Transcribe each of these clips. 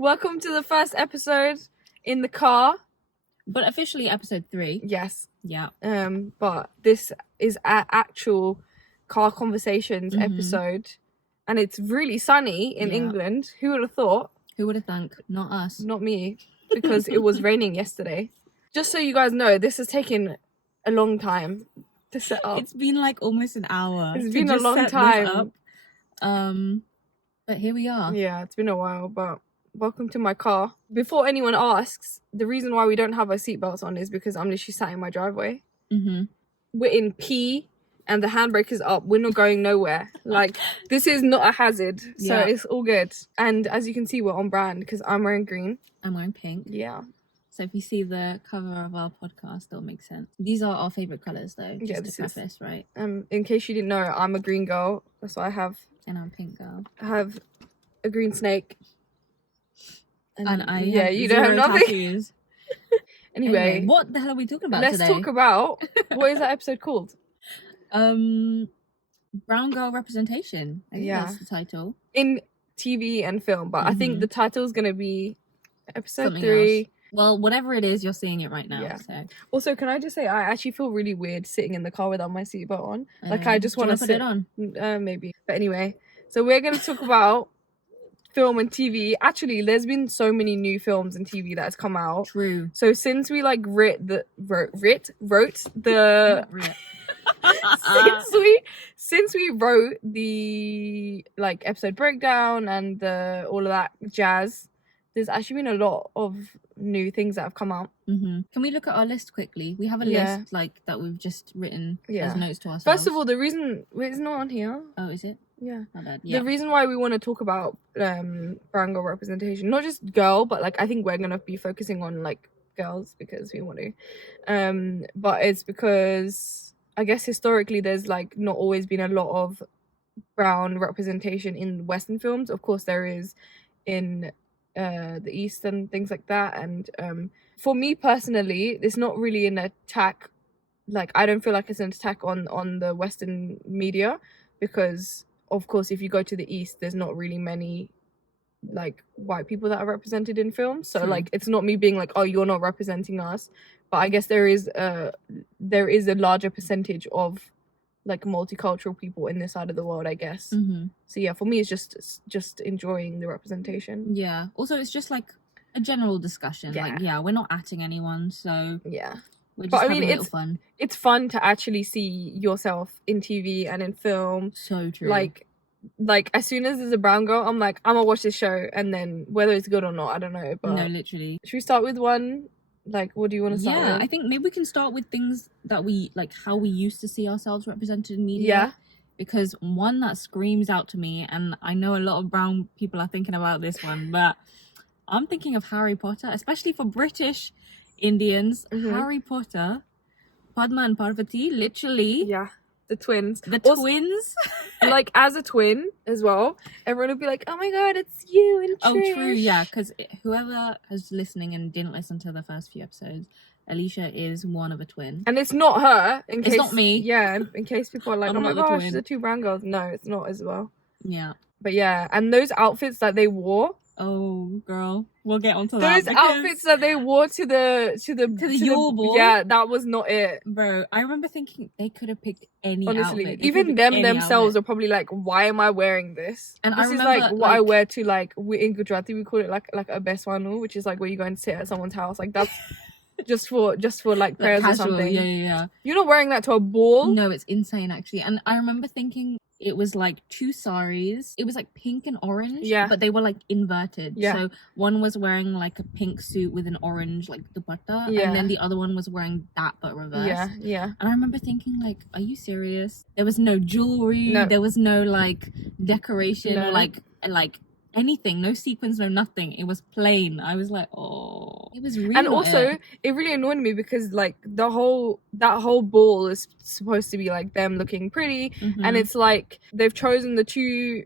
Welcome to the first episode in the car. But officially episode 3. Yes. Yeah. But this is our actual car conversations episode. And it's really sunny in England. Who would have thought? Who would have thunk? Not us. Not me. Because it was raining yesterday. Just so you guys know, this has taken a long time to set up. It's been like almost an hour. It's been a long time. But here we are. Yeah, it's been a while, but welcome to my car. Before anyone asks, the reason why we don't have our seatbelts on is because I'm literally sat in my driveway. We're in P and the handbrake is up. We're not going nowhere. Like, this is not a hazard, so it's all good. And as you can see, we're on brand because I'm wearing green. I'm wearing pink. Yeah. So if you see the cover of our podcast, it'll make sense. These are our favourite colours though, just to preface, right? In case you didn't know, I'm a green girl. That's what I have. And I'm a pink girl. I have a green snake. And I you don't have nothing. Tattoos. Anyway, what the hell are we talking about today? Let's talk about, what is that episode called? Brown girl representation. I think that's the title. In TV and film, but I think the title is going to be episode Something 3. else. Well, whatever it is, you're seeing it right now. Yeah. So. Also, can I just say, I actually feel really weird sitting in the car without my seatbelt on. Like, I just want to put it on. Maybe. But anyway, so we're going to talk about film and TV. Actually, there's been so many new films and TV that has come out. True. So since we like wrote the since we wrote the like episode breakdown and all of that jazz, there's actually been a lot of new things that have come out. Can we look at our list quickly? We have a list like that we've just written as notes to ourselves. First of all, the reason it's not on here. Oh, is it? Yeah. My bad. Yeah. The reason why we want to talk about brown girl representation, not just girl, but like I think we're gonna be focusing on like girls because we want to. But it's because I guess historically there's like not always been a lot of brown representation in Western films. Of course there is in the East and things like that. And for me personally, it's not really an attack. Like, I don't feel like it's an attack on the Western media because of course if you go to the East there's not really many like white people that are represented in films, so like it's not me being like, oh, you're not representing us, but I guess there is a larger percentage of like multicultural people in this side of the world, I guess. So yeah, for me it's just enjoying the representation. Yeah, also it's just like a general discussion. Like we're not atting anyone, so we're just having a little fun. It's fun to actually see yourself in TV and in film. So true. Like as soon as there's a brown girl, I'm like, I'm gonna watch this show, and then whether it's good or not, I don't know. But no, literally. Should we start with one? Like, what do you want to start with? Yeah, I think maybe we can start with things that we like, how we used to see ourselves represented in media. Yeah. Because one that screams out to me, and I know a lot of brown people are thinking about this one, but I'm thinking of Harry Potter, especially for British Indians. Harry Potter, Padma and Parvati, literally. Yeah, the twins. Twins. Like, as a twin as well, everyone would be like, oh my god, it's you and Trish. Oh, true, yeah, because whoever is listening and didn't listen to the first few episodes, Alicia is one of a twin. And it's not her. It's not me. Yeah, in case people are like, oh my gosh, she's the 2 brown girls. No, it's not as well. Yeah. But yeah, and those outfits that they wore. Oh, girl, we'll get onto that. Those outfits that they wore to the Yule ball. Yeah, that was not it, bro. I remember thinking they could have picked any Honestly, outfit. Even themselves are probably like, why am I wearing this? And this is like what I wear to like, in Gujarati we call it like a beswanu, which is like where you go and sit at someone's house. Like that's just for like prayers casual, or something. Yeah. You're not wearing that to a ball. No, it's insane actually. And I remember thinking it was like 2 saris. It was like pink and orange. Yeah. But they were like inverted. Yeah. So one was wearing like a pink suit with an orange like dupatta. Yeah. And then the other one was wearing that but reversed. Yeah. And I remember thinking like, are you serious? There was no jewelry. No. There was no like decoration or like anything, no sequins, no nothing. It was plain. I was like, oh, it was really. And also, it really annoyed me because like that whole ball is supposed to be like them looking pretty, and it's like they've chosen the 2.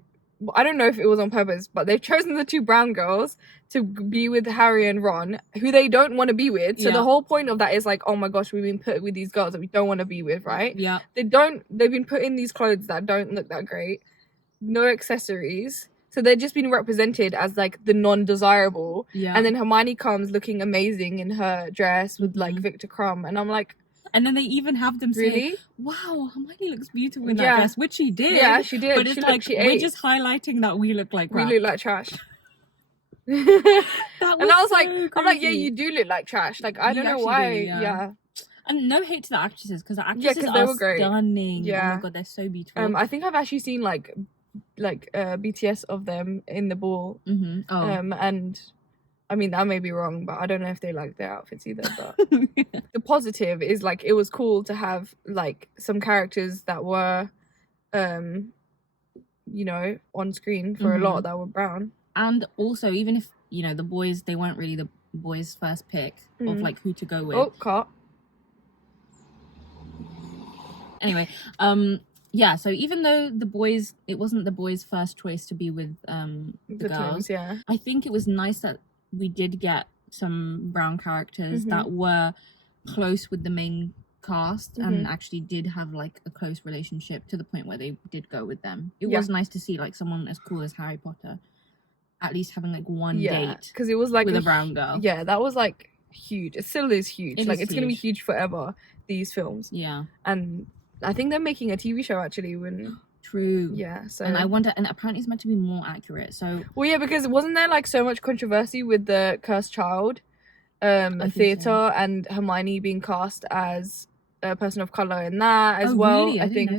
I don't know if it was on purpose, but they've chosen the 2 brown girls to be with Harry and Ron, who they don't want to be with. So the whole point of that is like, oh my gosh, we've been put with these girls that we don't want to be with, right? Yeah. They've been put in these clothes that don't look that great, no accessories. So they're just being represented as like the non-desirable. Yeah. And then Hermione comes looking amazing in her dress with like Victor Crumb, and I'm like, and then they even have them really? say, wow, Hermione looks beautiful in that dress, which she did. Yeah, she did. But it's we're just highlighting that we look like crap. We look like trash. And I was like, crazy. I'm like, yeah, you do look like trash. Like, I don't know why. Yeah. And no hate to the actresses, because the actresses are were great. Stunning. Yeah. Oh my god, they're so beautiful. I think I've actually seen like BTS of them in the ball. And I mean, that may be wrong, but I don't know if they like their outfits either. But the positive is like it was cool to have like some characters that were, you know, on screen for a lot that were brown. And also, even if, you know, the boys, they weren't really the boys' first pick of like who to go with. Oh, cut. Anyway, yeah, so even though the boys, it wasn't the boys' first choice to be with the girls, twins, I think it was nice that we did get some brown characters that were close with the main cast and actually did have like a close relationship to the point where they did go with them. It was nice to see like someone as cool as Harry Potter at least having like one date, because it was like with a brown girl. Yeah, that was like huge. It still is huge. It's gonna be huge forever, these films. Yeah. And I think they're making a TV show actually when True. Yeah. So and I wonder, and apparently it's meant to be more accurate. So well, yeah, because wasn't there like so much controversy with the Cursed Child theater and Hermione being cast as a person of color in that as well. Really? I think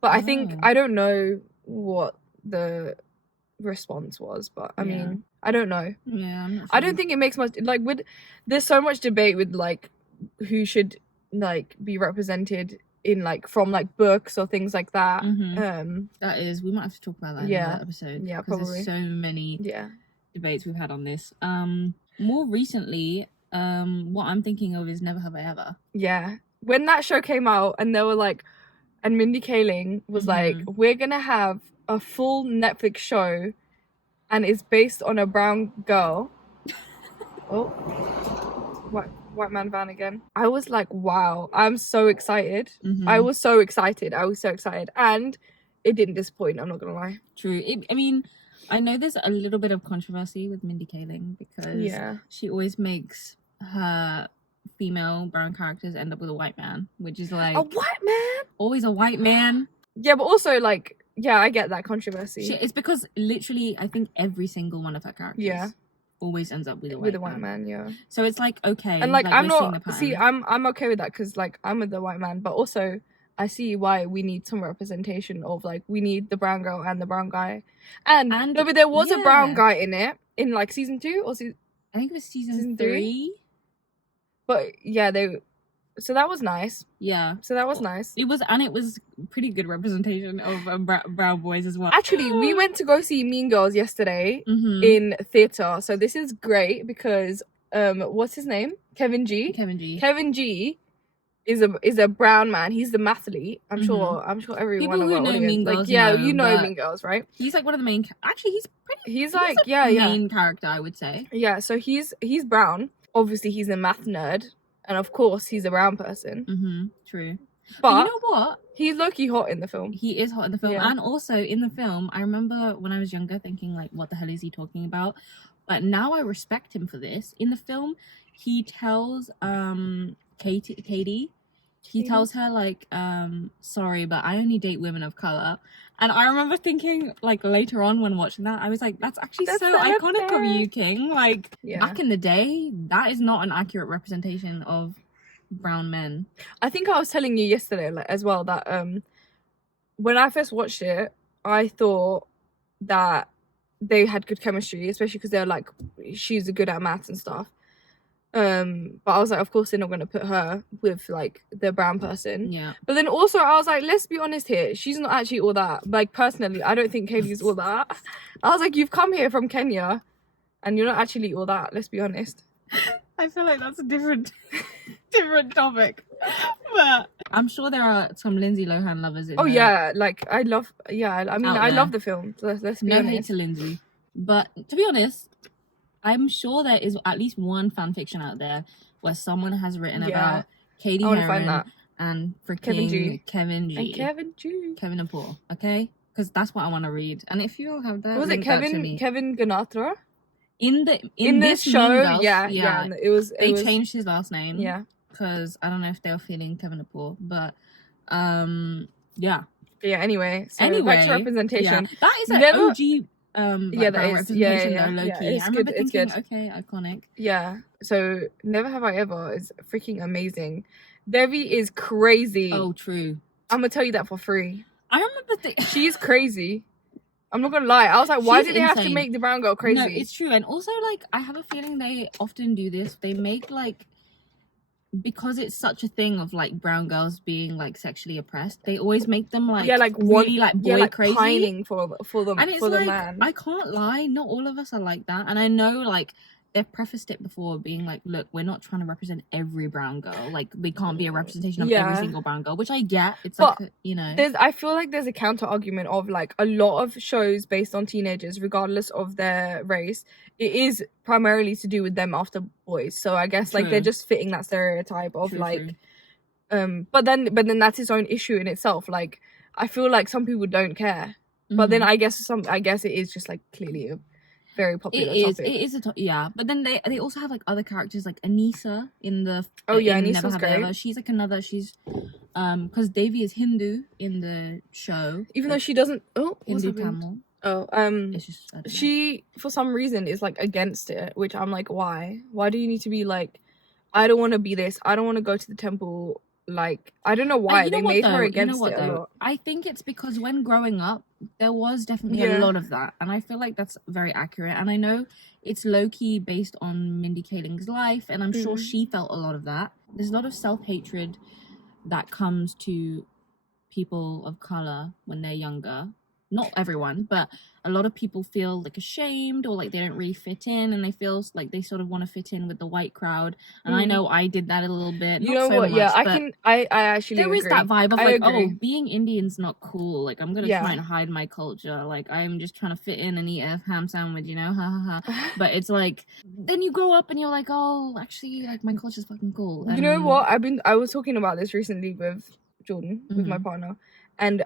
but I think I don't know what the response was, but I mean, I don't know. Yeah, I'm not sure. I don't think it makes much like there's so much debate with like who should like be represented in like from like books or things like that. That is, we might have to talk about that in another episode. Yeah, probably. There's so many debates we've had on this. More recently, what I'm thinking of is Never Have I Ever. Yeah, when that show came out and they were like, and Mindy Kaling was like, we're gonna have a full Netflix show and it's based on a brown girl. Oh, white man van again. I was like, wow, I'm so excited. I was so excited and it didn't disappoint, I'm not gonna lie. True. I mean, I know there's a little bit of controversy with Mindy Kaling because she always makes her female brown characters end up with a white man, which is like, a white man? Always a white man. Yeah, but also like, yeah, I get that controversy. It's because literally I think every single one of her characters always ends up with a white man. Yeah. So it's like, okay, and like I'm not I'm okay with that because like I'm with the white man, but also I see why we need some representation of like we need the brown girl and the brown guy, and no, but there was a brown guy in it in like season 2 or I think it was season 3. But yeah, so that was nice. Yeah. So that was nice. It was pretty good representation of brown boys as well. Actually, we went to go see Mean Girls yesterday in theatre. So this is great because what's his name? Kevin G. Kevin G is a brown man. He's the mathlete. I'm sure everyone people who know Mean Girls, like, you know Mean Girls, right? He's like one of the main. Actually, he's like main character, I would say. Yeah. So he's brown. Obviously, he's a math nerd. And of course, he's a brown person. True. But you know what? He's low-key hot in the film. He is hot in the film. Yeah. And also, in the film, I remember when I was younger thinking, like, what the hell is he talking about? But now I respect him for this. In the film, he tells Katie, he tells her, like, sorry, but I only date women of colour. And I remember thinking, like, later on when watching that, I was like, that's actually so iconic of you, King. Like, back in the day, that is not an accurate representation of brown men. I think I was telling you yesterday, like, as well, that when I first watched it, I thought that they had good chemistry, especially because they're like, she's good at maths and stuff. But I was like, of course they're not going to put her with like the brown person. Yeah. But then also I was like, let's be honest here, she's not actually all that. Like personally, I don't think Kaylee's all that. I was like, you've come here from Kenya and you're not actually all that, let's be honest. I feel like that's a different topic. But I'm sure there are some Lindsay Lohan lovers in there. Yeah, like I love the film. So let's be honest. No hate to Lindsay. But to be honest, I'm sure there is at least one fan fiction out there where someone has written about Katie Heron and freaking Kevin G. And Kevin G. Kevin and Paul, okay? because that's what I want to read. And if you all have that, Was it link that to me. Kevin Ganatra? In this this show, Mean Girls, yeah, it was. They changed his last name. Yeah. Because I don't know if they were feeling Kevin Kapoor, but yeah. Yeah. Anyway, back to representation. Yeah. That is an OG that is representation though, low key. I remember thinking, good. okay, iconic. Yeah. So Never Have I Ever is freaking amazing. Devi is crazy. Oh, true. I'm gonna tell you that for free. I remember she's crazy. I'm not gonna lie. I was like, why did they have to make the brown girl crazy? No, it's true. And also, like, I have a feeling they often do this. They make, like, because it's such a thing of, like, brown girls being, like, sexually oppressed, they always make them, like, really, like, boy crazy. Pining for them, and it's for like, the man. I can't lie. Not all of us are like that. And I know, like, they've prefaced it before being like, look, we're not trying to represent every brown girl. Like, we can't be a representation of every single brown girl, which I get. It's but like, you know. I feel like there's a counter argument of, like, a lot of shows based on teenagers, regardless of their race, it is primarily to do with them after boys. So I guess, like, they're just fitting that stereotype of, but then that's its own issue in itself. Like, I feel like some people don't care. But then I guess it is just, like, clearly a very popular topic. It is yeah. But then they also have, like, other characters, like Anissa in the Anissa's great. She's like another. She's because Devi is Hindu in the show, even though she doesn't. Hindu Tamil. It's just, she for some reason is, like, against it, which I'm like, why? Why do you need to be like, I don't want to be this. I don't want to go to the temple. Like, I don't know why they made her against it a lot. I think it's because when growing up, there was definitely a lot of that, and I feel like that's very accurate. And I know it's low-key based on Mindy Kaling's life, and I'm sure she felt a lot of that. There's a lot of self-hatred that comes to people of color when they're younger. Not everyone, but a lot of people feel, like, ashamed, or like they don't really fit in, and they feel like they sort of want to fit in with the white crowd. And I know I did that a little bit. You know what? Yeah, I actually there agree. Is that vibe of like, oh, being Indian's not cool. Like, I'm gonna try and hide my culture. Like, I'm just trying to fit in and eat a ham sandwich, you know? Ha ha ha. But it's like, then you grow up and you're like, oh, actually, like, my culture's fucking cool. And you know what? I was talking about this recently with Jordan, with my partner. And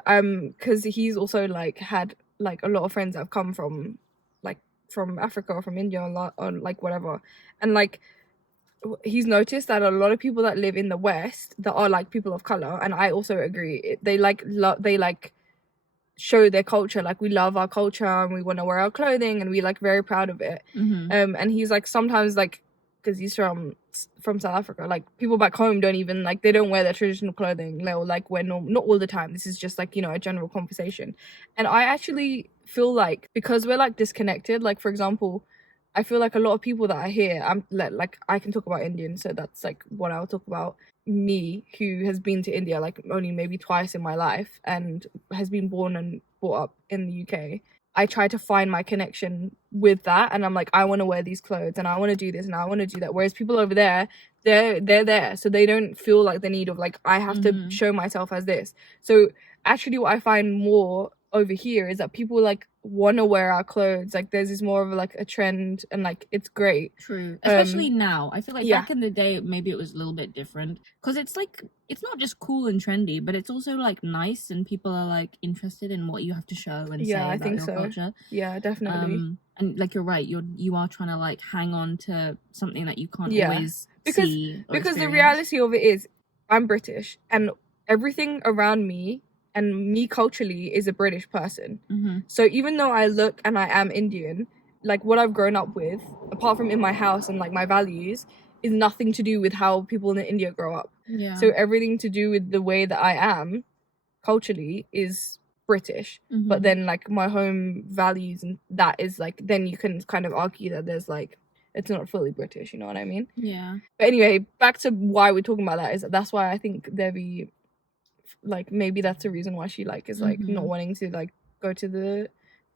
because he's also, like, had, like, a lot of friends that have come from, like, from Africa or from India or like whatever, and, like, he's noticed that a lot of people that live in the West that are, like, people of color, and I also agree, they show their culture, like, we love our culture and we want to wear our clothing and we, like, very proud of it. And he's like, sometimes, like, because he's from South Africa, like, people back home don't even, like, they don't wear their traditional clothing. They'll, like, wear not all the time. This is just, like, you know, a general conversation. And I actually feel like, because we're, like, disconnected, like, for example, I feel like a lot of people that are here, like, I can talk about Indians, so that's, like, what I'll talk about. Me, who has been to India, like, only maybe twice in my life and has been born and brought up in the UK, I try to find my connection with that, and I'm like, I want to wear these clothes and I want to do this and I want to do that. Whereas people over there, they're there, so they don't feel like the need of, like, I have to show myself as this. So actually what I find more over here is that people, like, want to wear our clothes. Like, there's this more of, like, a trend, and, like, it's great. True. Especially now. I feel like back in the day, maybe it was a little bit different, because it's, like, it's not just cool and trendy, but it's also, like, nice, and people are, like, interested in what you have to show and say about your culture. Yeah, definitely. And, like, you're right, you are trying to, like, hang on to something that you can't always see or because experience. The reality of it is, I'm British, and everything around me and me culturally is a British person. So even though I look and I am Indian, like, what I've grown up with, apart from in my house and, like, my values, is nothing to do with how people in India grow up. So everything to do with the way that I am culturally is British. But then, like, my home values, and that is, like, then you can kind of argue that there's, like, it's not fully British, you know what I mean? Yeah. But anyway, back to why we're talking about that, is that's why I think Devi, like, maybe that's the reason why she, like, is, like, not wanting to, like, go to the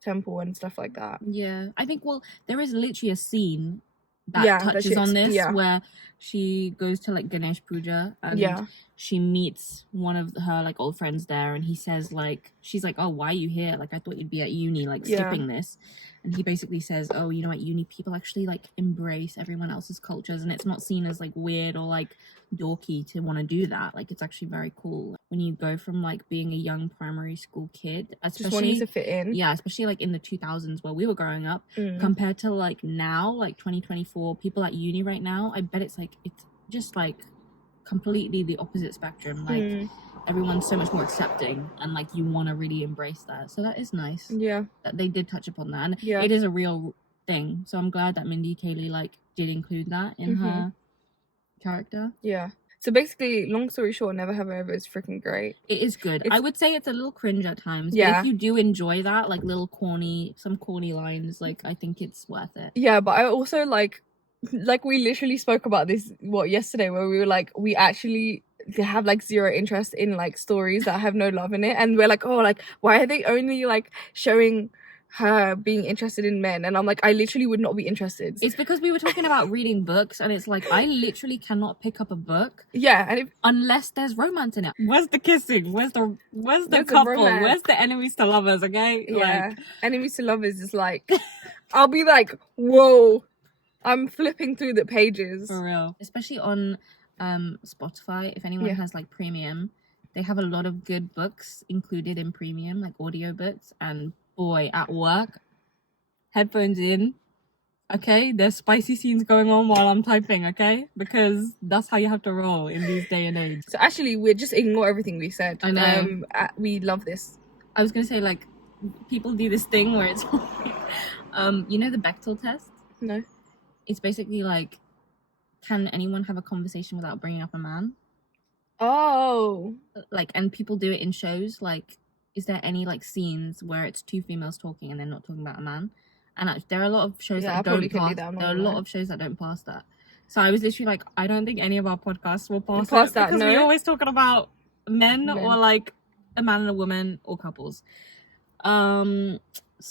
temple and stuff like that. Yeah, I think, well, there is literally a scene that touches on this, where she goes to, like, Ganesh Puja, and she meets one of her, like, old friends there, and he says, like, she's like, oh, why are you here? Like, I thought you'd be at uni, like, skipping this. And he basically says, oh, you know, at uni, people actually, like, embrace everyone else's cultures, and it's not seen as, like, weird or, like, dorky to want to do that. Like, it's actually very cool. when you go from like being a young primary school kid, especially just wanting to fit in. Yeah, especially like in the 2000s where we were growing up, compared to like now, like 2024, people at uni right now, I bet it's just like completely the opposite spectrum. Like everyone's so much more accepting, and like you want to really embrace that. So that is nice. Yeah, that they did touch upon that, and yeah, it is a real thing. So I'm glad that Mindy Kaling like did include that in her character. Yeah. So basically, long story short, Never Have I Ever is freaking great. It is good. I would say it's a little cringe at times. Yeah. But if you do enjoy that, like some corny lines, like I think it's worth it. Yeah, but I also like we literally spoke about this yesterday, where we were like, we actually have like zero interest in like stories that have no love in it, and we're like, oh, like why are they only like showing her being interested in men? And I'm like, I literally would not be interested. It's because we were talking about reading books, and it's like I literally cannot pick up a book unless there's romance in it. Where's the kissing? Where's the couple? Where's the enemies to lovers? Okay, yeah, like, enemies to lovers is like I'll be like, whoa, I'm flipping through the pages for real. Especially on Spotify, if anyone has like premium, they have a lot of good books included in premium, like audiobooks. And boy, at work, headphones in, okay, there's spicy scenes going on while I'm typing, okay, because that's how you have to roll in these day and age. So actually, we'll just ignore everything we said. I know. We love this. I was gonna say, like, people do this thing where it's you know the Bechdel test? No. It's basically like, can anyone have a conversation without bringing up a man? Oh. Like, and people do it in shows. Like, is there any like scenes where it's two females talking and they're not talking about a man? And there are a lot of shows that don't pass. There are a lot of shows that don't pass that. So I was literally like, I don't think any of our podcasts will pass that, because we're always talking about men or like a man and a woman or couples. So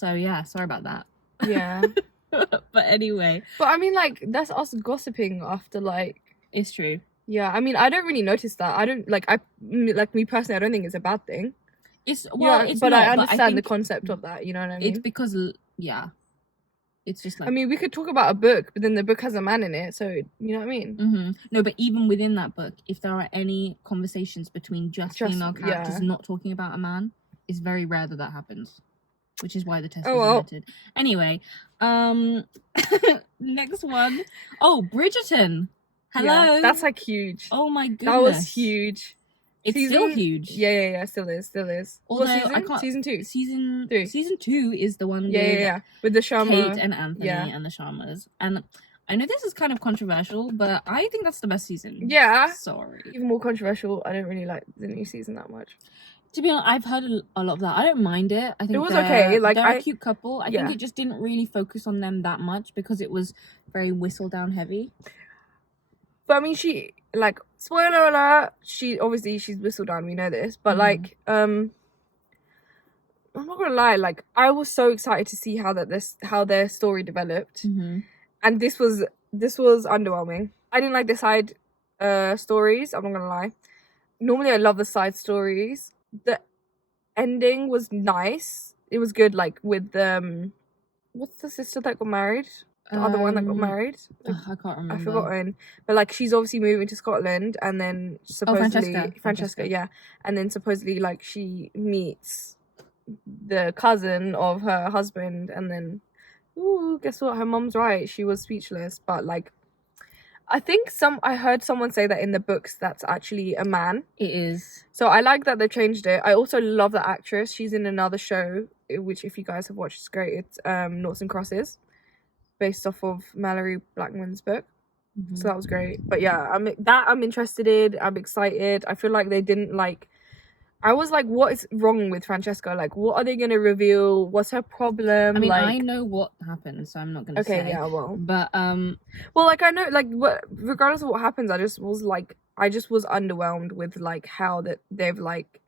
yeah, sorry about that. Yeah. But anyway. But I mean, like, that's us gossiping after, like... It's true. Yeah, I mean, I don't really notice that. I don't, like, me personally, I don't think it's a bad thing. It's but I understand the concept of that, you know what I mean? It's because, yeah. It's just like... I mean, we could talk about a book, but then the book has a man in it, so, you know what I mean? No, but even within that book, if there are any conversations between just female characters not talking about a man, it's very rare that happens. Which is why the test is limited. Anyway, next one. Oh, Bridgerton. Hello. Yeah, that's like huge. Oh my goodness. That was huge. It's still huge. Yeah. Still is. Although season 2. Season 3. Season 2 is the one with the Sharma. Kate and Anthony and the Sharmas. And I know this is kind of controversial, but I think that's the best season. Yeah. Sorry. Even more controversial, I don't really like the new season that much. To be honest, I've heard a lot of that. I don't mind it. I think it was okay. Like, they're a cute couple. I think it just didn't really focus on them that much because it was very whistle down heavy. But I mean, she, like, spoiler alert, she's whistle down, we know this. But like, I'm not gonna lie, like, I was so excited to see how their story developed. And this was underwhelming. I didn't like the side stories, I'm not gonna lie. Normally I love the side stories. The ending was nice. It was good, like, with what's the sister that got married? The other one that got married? I can't remember. I've forgotten. But like, she's obviously moving to Scotland, and then supposedly Francesca, yeah. And then supposedly, like, she meets the cousin of her husband, and then guess what? Her mom's right. She was speechless. But like, I heard someone say that in the books that's actually a man. It is. So I like that they changed it. I also love the actress. She's in another show, which if you guys have watched, it's great. It's Noughts and Crosses, based off of Mallory Blackman's book. So that was great. But yeah, I'm interested in. I'm excited. I feel like they didn't like... I was like, what is wrong with Francesca? Like, what are they going to reveal? What's her problem? I mean, like... I know what happened, so I'm not going to say. Okay, yeah, well. But, well, like, I know, like, regardless of what happens, I just was underwhelmed with, like, how that they've, like,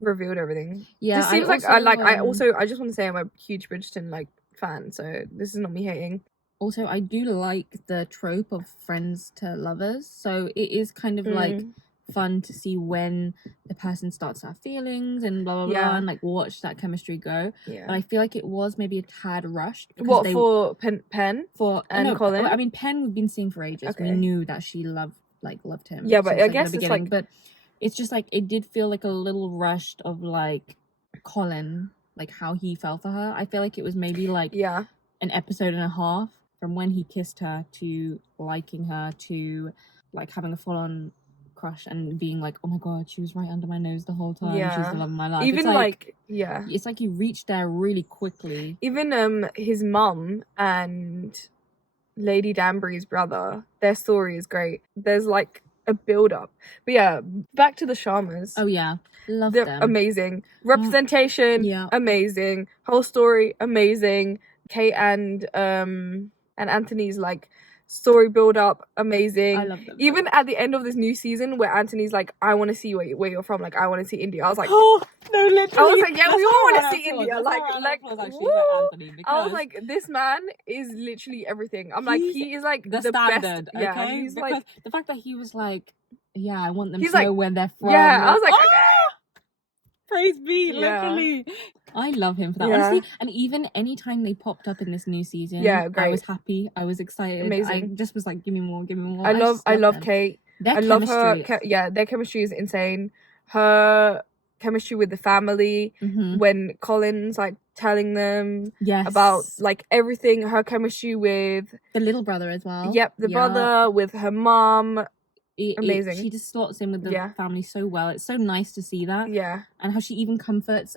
revealed everything. Yeah, it seems I just want to say I'm a huge Bridgerton, like, fan, so this is not me hating. Also, I do like the trope of friends to lovers, so it is kind of, like... fun to see when the person starts to have feelings and blah blah blah, and like watch that chemistry go. But I feel like it was maybe a tad rushed. For Penn Colin? I mean, Penn we've been seeing for ages. We knew that she loved him. Yeah, but I guess it's like... But it's just like it did feel like a little rushed of like Colin, like how he fell for her. I feel like it was maybe like an episode and a half from when he kissed her to liking her to like having a full-on crush and being like, oh my god, she was right under my nose the whole time. She's the love of my life. Even it's like he reached there really quickly. Even his mum and Lady Danbury's brother, their story is great. There's like a build up. But yeah, back to the Sharmas. Oh yeah, love They're them. amazing. Representation, amazing. Whole story, amazing. Kate and Anthony's like story build up, amazing. I love them. Even at the end of this new season where Anthony's like, I want to see where you're from, like I want to see India. I was like, oh no, literally. I was like, yeah, we all want to see India. Like Anthony, because I was like, this man is literally everything. I'm like, he is like the standard, best. Yeah, okay? he's because like the fact that he was like, yeah, I want them to like, know where they're from. Yeah, I was like, okay. Praise be, literally. I love him for that, honestly. And even anytime they popped up in this new season, great. I was happy. I was excited. Amazing. I just was like, give me more, give me more. I love them. Kate. Their I love chemistry. her. Their chemistry is insane. Her chemistry with the family when Colin's like telling them about like everything. Her chemistry with the little brother as well. Yep, the brother with her mom. Amazing. She just slots in with the family so well. It's so nice to see that. Yeah. And how she even comforts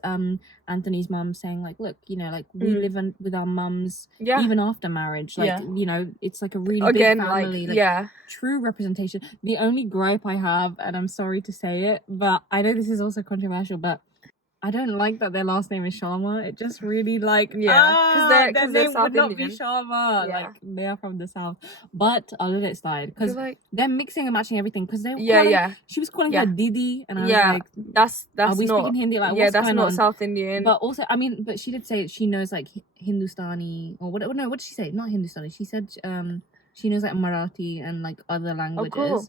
Anthony's mum, saying like, look, you know, like we live with our mums even after marriage. Like, you know, it's like a really big family. Like, true representation. The only gripe I have, and I'm sorry to say it, but I know this is also controversial, but I don't like that their last name is Sharma. It just really like because their name would not be Sharma. Like they are from the south, but I'll let it slide because they're mixing and matching everything. Because they she was calling her Didi, and I was like, that's are we not speaking Hindi? Like what's that's going not on? South Indian. But also, I mean, but she did say she knows like Hindustani or what? No, what did she say? Not Hindustani. She said she knows like Marathi and like other languages. Oh, cool.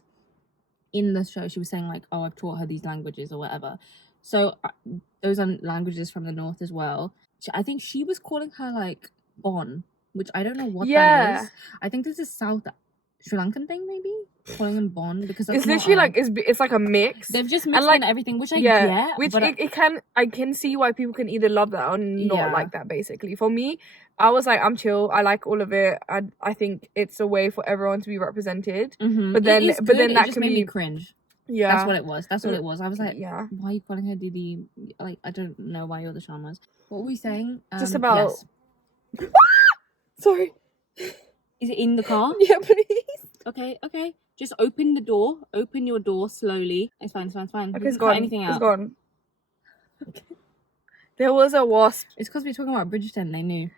In the show, she was saying like, oh, I've taught her these languages or whatever. So those are languages from the north as well. I think she was calling her like Bon, which I don't know what that is. I think this is South Sri Lankan thing, maybe calling him Bon because that's it's literally like it's like a mix. They've just mixed in everything, which I get. Which I can see why people can either love that or not like that. Basically, for me, I was like, I'm chill. I like all of it. I think it's a way for everyone to be represented. But then that just can made be me cringe. Yeah, that's what it was. I was like, why are you calling her Didi? Like, I don't know why you're the Sharmas. What were we saying? Just about. Sorry. Is it in the car? Yeah, please. Okay. Just open the door. Open your door slowly. It's fine. Okay, it's gone. Anything out. It's gone. Okay. There was a wasp. It's because we're talking about Bridgerton. They knew.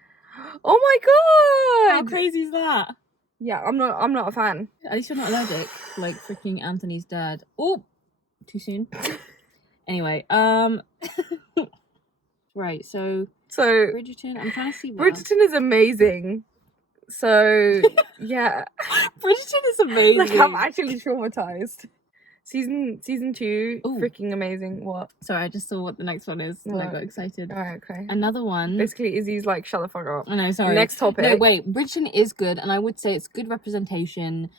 Oh my god! How crazy is that? Yeah, I'm not a fan. At least you're not allergic, like freaking Anthony's dad. Oh, too soon. Anyway, right. So Bridgerton. I'm trying to see. Bridgerton is amazing. So yeah, Bridgerton is amazing. Like I'm actually traumatized. Season 2, freaking amazing. What? Sorry, I just saw what the next one is and I got excited. Alright, okay. Another one. Basically, Izzy's like, shut the fuck up. I know, sorry. Next topic. No, wait. Bridgerton is good, and I would say it's good representation.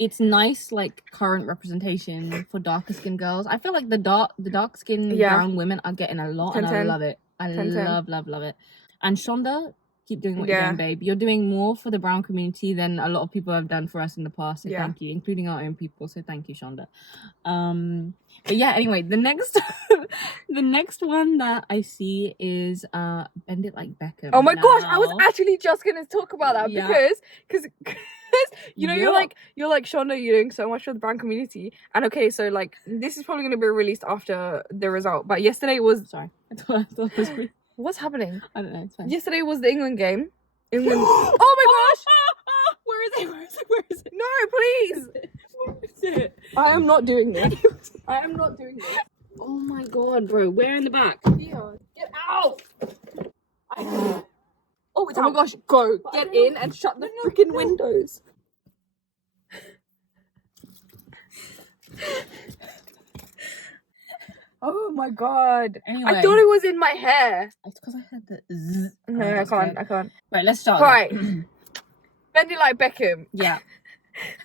It's nice, like, current representation for darker skinned girls. I feel like the dark skinned brown women are getting a lot, and I love it. I love it. And Shonda, keep doing what you're doing, babe. You're doing more for the brown community than a lot of people have done for us in the past. So thank you, including our own people. So thank you, Shonda. But yeah, anyway, the next one that I see is Bend It Like Beckham. Oh my gosh, I was actually just gonna talk about that because you know you're like Shonda, you're doing so much for the brown community. And okay, so like this is probably gonna be released after the result. But yesterday was I thought it was what's happening? I don't know, it's fine. Yesterday was the England game. England. Oh my gosh! Where is it? No, please! Where is it? I am not doing this. Oh my god, bro. Where in the back? Here. Get out! Oh, it's out. My gosh, go. Get in and shut the freaking windows. Oh my god. Anyway. I thought it was in my hair. It's because I had the zzz. No, I can't. Right, let's start. Right. Bend It Like Beckham. Yeah.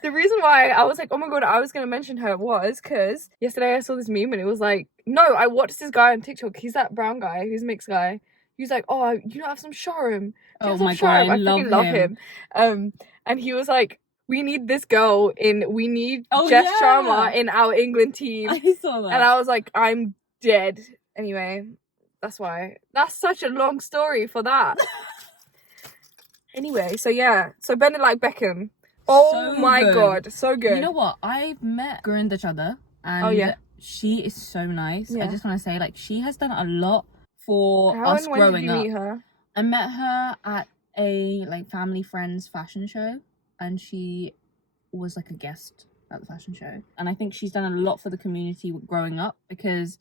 The reason why I was like, oh my god, I was gonna mention her was because yesterday I saw this meme and it was like, no, I watched this guy on TikTok. He's that brown guy, he's a mixed guy. He's like, oh, you don't have some shawarma? Do you have some Oh my god, shawarma? I I love freaking love him. him. And he was like, we need this girl we need Oh, Jess yeah. Sharma in our England team. I saw that. And I was like, I'm dead. Anyway, that's why. That's such a long story for that. Anyway, so yeah. So Bend It Like Beckham. Oh So my good. god, so good. You know what? I've met Gurinder Chadha, and Oh, yeah. she is so nice. Yeah. I just want to say, like, she has done a lot for How us and when growing did you up. meet her? I met her at a like family friends fashion show, and she was like a guest at the fashion show. And I think she's done a lot for the community growing up because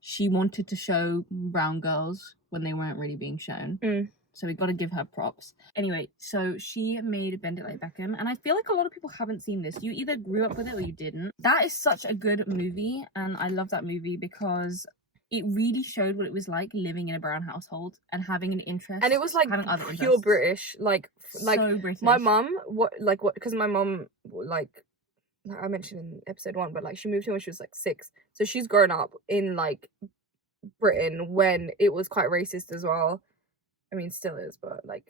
she wanted to show brown girls when they weren't really being shown. So we got to give her props. Anyway, so she made Bend It Like Beckham, and I feel like a lot of people haven't seen this. You either grew up with it or you didn't. That is such a good movie, and I love that movie because it really showed what it was like living in a brown household and having an interest. And it was like having other pure interests. British, like So British. my mum, because my mum, like I mentioned in episode 1, but like she moved here when she was like 6, so she's grown up in like Britain when it was quite racist as well. I mean, still is, but like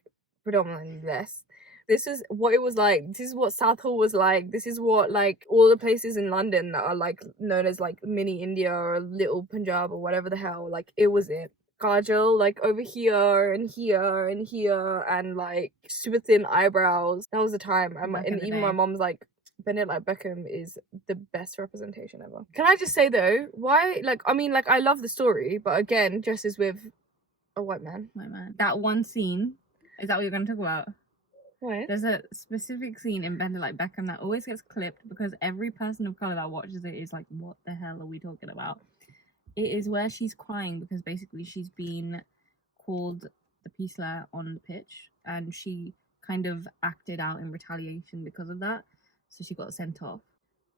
predominantly less. This is what it was like. This is what Southall was like. This is what like all the places in London that are like known as like mini India or Little Punjab or whatever the hell. Like it was it. Kajal like over here and here and here and like super thin eyebrows. That was the time. And even my mom's like, Bend It Like Beckham is the best representation ever. Can I just say though, why like I mean like I love the story, but again, Jess is with a white man. That one scene, is that what you're going to talk about? What? There's a specific scene in Bend It Like Beckham that always gets clipped because every person of colour that watches it is like, what the hell are we talking about? It is where she's crying because basically she's been called the peace slayer on the pitch and she kind of acted out in retaliation because of that. So she got sent off.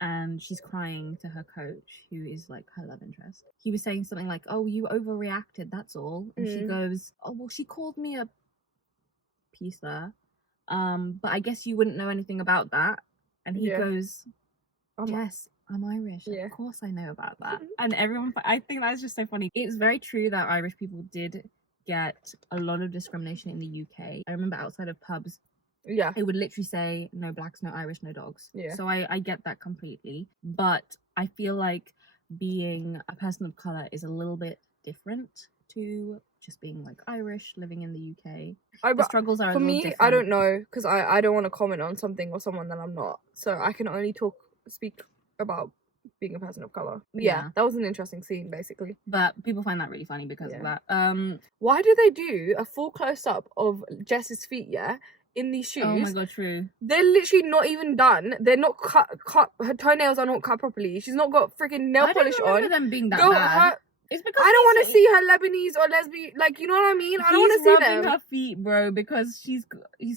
And she's crying to her coach, who is like her love interest. He was saying something like, oh, you overreacted, that's all. And she goes, oh, well, she called me a peace slayer. But I guess you wouldn't know anything about that. And he goes, Jess, I'm Irish. Yeah. Of course I know about that. And everyone, I think that's just so funny. It's very true that Irish people did get a lot of discrimination in the UK. I remember outside of pubs, it would literally say no blacks, no Irish, no dogs. So I get that completely, but I feel like being a person of color is a little bit different to just being like Irish living in the UK. The struggles are for me different. I don't know because I don't want to comment on something or someone that I'm not, so I can only speak about being a person of color. Yeah, that was an interesting scene basically, but people find that really funny because of that. Why do they do a full close-up of Jess's feet in these shoes? Oh my god, true. They're literally not even done. They're not cut. Her toenails are not cut properly. She's not got freaking nail polish on. I don't remember them being that bad. It's because I don't want to see her Lebanese or lesbian. Like, you know what I mean? I don't want to see them. He's rubbing her feet, bro, because he's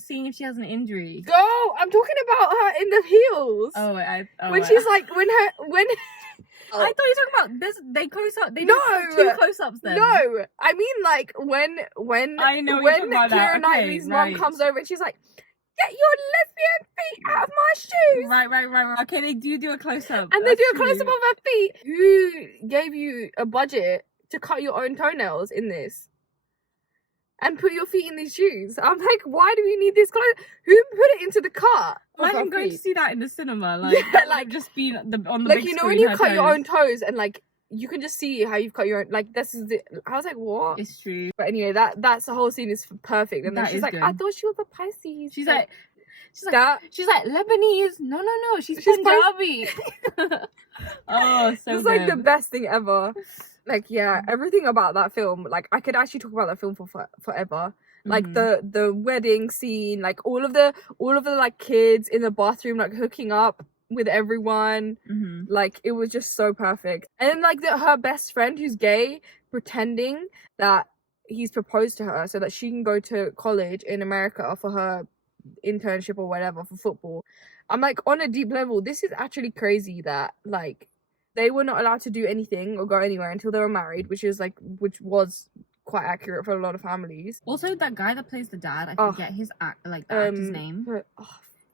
seeing if she has an injury. Go! I'm talking about her in the heels. She's like when. I thought you were talking about this. They close up. They do 2 close-ups then. No, I mean like when I know when Keira Knightley's mom comes over and she's like, get your lesbian feet out of my shoes. Right. Okay, they do a close-up. And they do a close-up of her feet. Who gave you a budget to cut your own toenails in this? And put your feet in these shoes? I'm like, why do we need this clothes? Who put it into the cart? I'm going to see that in the cinema. Like, just be on the like, big you know, screen, when you cut your own toes and like, you can just see how you've cut your own, like, this is it. I was like, what? It's true. But anyway, that's the whole scene is perfect. And then she's like, good. I thought she was a Pisces. She's like Lebanese. No. She's Punjabi. Oh, so it's like the best thing ever. Like, yeah, everything about that film, like, I could actually talk about that film for forever. Like, the wedding scene, like, all of the like, kids in the bathroom, like, hooking up with everyone. Like, it was just so perfect. And then, like, her best friend who's gay pretending that he's proposed to her so that she can go to college in America for her internship or whatever for football. I'm like, on a deep level, this is actually crazy that, like, they were not allowed to do anything or go anywhere until they were married, which was quite accurate for a lot of families. Also, that guy that plays the dad, I forget his actor's name,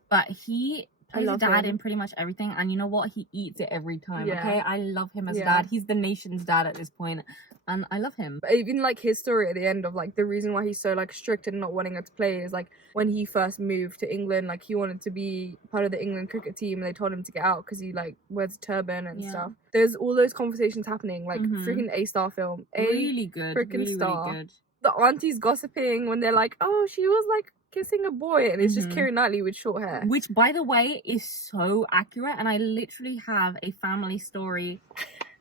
but he plays a love dad him. in pretty much everything, and you know what? He eats it every time. Yeah. Okay, I love him as Yeah. dad. He's the nation's dad at this point, and I love him. But even like his story at the end of like the reason why he's so like strict and not wanting her to play is like when he first moved to England, like he wanted to be part of the England cricket team and they told him to get out because he like wears a turban and stuff. There's all those conversations happening, like freaking A-star film. Really good, freaking really, star. really good. The aunties gossiping when they're like, oh, she was like kissing a boy, and it's just Keira Knightley with short hair. Which, by the way, is so accurate. And I literally have a family story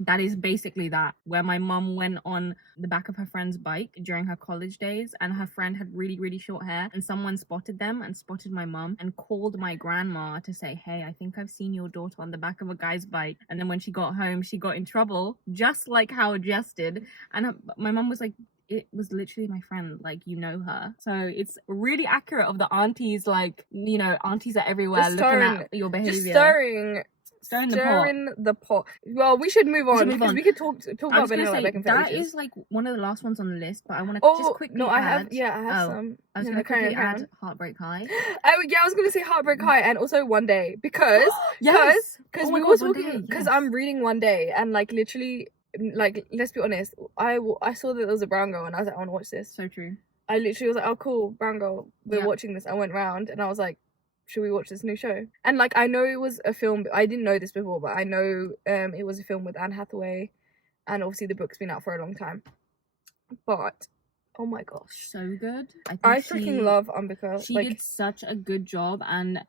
that is basically that, where my mum went on the back of her friend's bike during her college days, and her friend had really, really short hair, and someone spotted them and spotted my mum and called my grandma to say, hey, I think I've seen your daughter on the back of a guy's bike. And then when she got home, she got in trouble, just like how Jess did. And my mum was like, it was literally my friend, like, you know her. So it's really accurate of the aunties, like, you know, aunties are everywhere Just looking at your behavior. Just stirring the pot. Well, we should move on because we could talk about Bend It Like Beckham. That is like one of the last ones on the list, but I want to just quickly I have some. I was going to quickly add Heartbreak High. I was going to say Heartbreak High and also One Day because because we were talking because I'm reading One Day and like literally, like, let's be honest, I saw that there was a brown girl and I was like, I want to watch this. So true. I literally was like, oh cool, brown girl, we're watching this. I went round and I was like, should we watch this new show? And like, I know it was a film, I didn't know this before, but I know it was a film with Anne Hathaway, and obviously the book's been out for a long time. But oh my gosh, so good. I freaking love Ambika. She did such a good job, and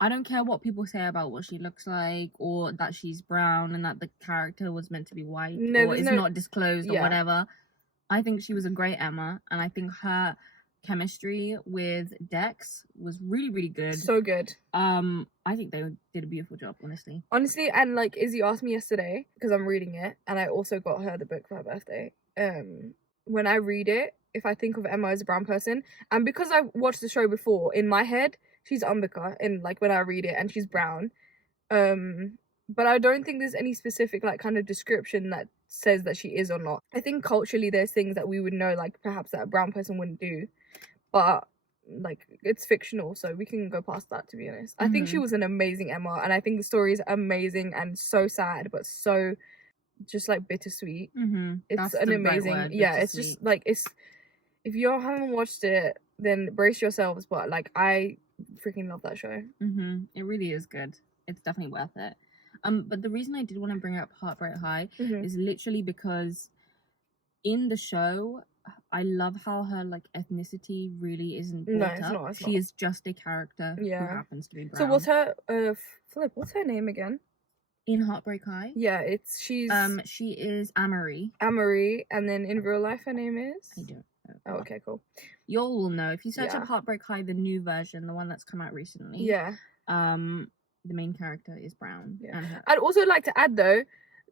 I don't care what people say about what she looks like or that she's brown and that the character was meant to be white or is not disclosed or whatever. I think she was a great Emma, and I think her chemistry with Dex was really, really good. So good. I think they did a beautiful job, honestly. And like Izzy asked me yesterday, because I'm reading it, and I also got her the book for her birthday. When I read it, if I think of Emma as a brown person, and because I've watched the show before, in my head, she's Ambika, in like when I read it, and she's brown. But I don't think there's any specific like kind of description that says that she is or not. I think culturally there's things that we would know, like perhaps that a brown person wouldn't do, but like it's fictional, so we can go past that, to be honest. I think she was an amazing Emma, and I think the story is amazing and so sad, but so just like bittersweet. It's That's an amazing word, it's just like, it's, if you haven't watched it, then brace yourselves, but like I freaking love that show. It really is good. It's definitely worth it. But the reason I did want to bring up Heartbreak High is literally because in the show, I love how her like ethnicity really isn't brought up. She is just a character who happens to be brown. So what's her Flip, what's her name again? In Heartbreak High? Yeah, she is Amory. Amory, and then in real life her name is? I don't know. Oh, okay, cool. Y'all will know. If you search up Heartbreak High, the new version, the one that's come out recently. Yeah. The main character is brown. Yeah. I'd also like to add though,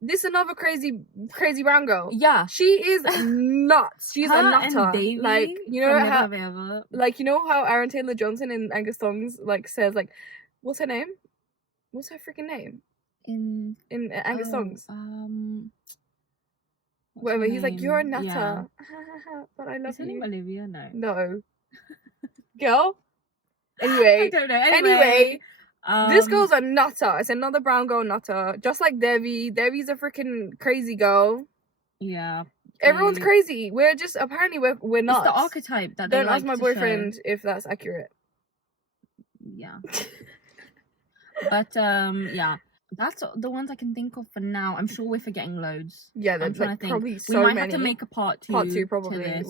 this is another crazy brown girl. Yeah. She is nuts. She's a nutter. And Davey, like, you know how, like, you know how Aaron Taylor Johnson in Angus Songs like says like, what's her name? What's her freaking name? In Angus Songs. Whatever. He's like, you're a nutter. Yeah. But I love you. Is her name Olivia? No. Girl. Anyway. I don't know. Anyway. This girl's a nutter. It's another brown girl nutter. Just like Devi. Devi's a freaking crazy girl. Yeah. Everyone's crazy. We're just, apparently we're nuts. It's the archetype that they don't like ask my boyfriend if that's accurate. Yeah. But yeah. That's the ones I can think of for now. I'm sure we're forgetting loads. Yeah, there's like probably so many. We might have to make a part two probably.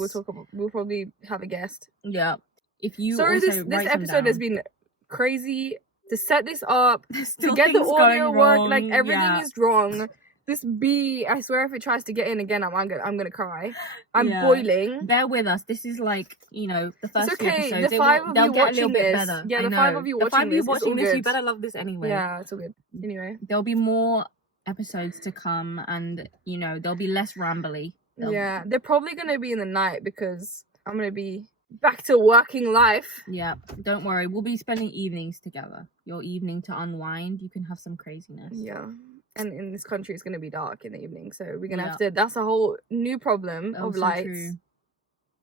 We'll probably have a guest. Yeah. If you sorry, this episode has been crazy. To set this up, to get the audio work, like everything is wrong. This bee, I swear, if it tries to get in again, I'm gonna cry. I'm boiling. Bear with us. This is like, you know, the first few episodes. The five of you watching this, yeah, the five of you watching this, you better love this anyway. Yeah, it's all good. Anyway, there'll be more episodes to come, and you know, there'll be less rambly. Yeah, they're probably gonna be in the night because I'm gonna be back to working life. Yeah, don't worry, we'll be spending evenings together. Your evening to unwind, you can have some craziness. Yeah, and in this country it's going to be dark in the evening, so we're going to have to, that's a whole new problem of lights.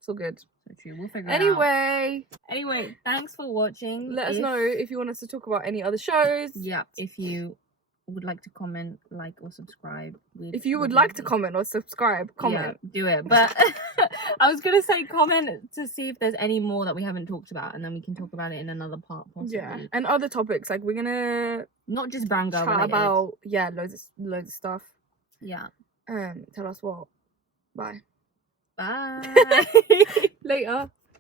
It's all good. So true. We'll figure it out. Anyway, thanks for watching. let us know if you want us to talk about any other shows. Yeah, if you would like to comment, like, or subscribe. If you would like to comment or subscribe, comment. Yeah, do it. But I was gonna say comment to see if there's any more that we haven't talked about, and then we can talk about it in another part, possibly. Yeah, and other topics, like we're gonna not just brown girl chat related. about loads of stuff. Yeah. Tell us what. Bye. Bye. Later.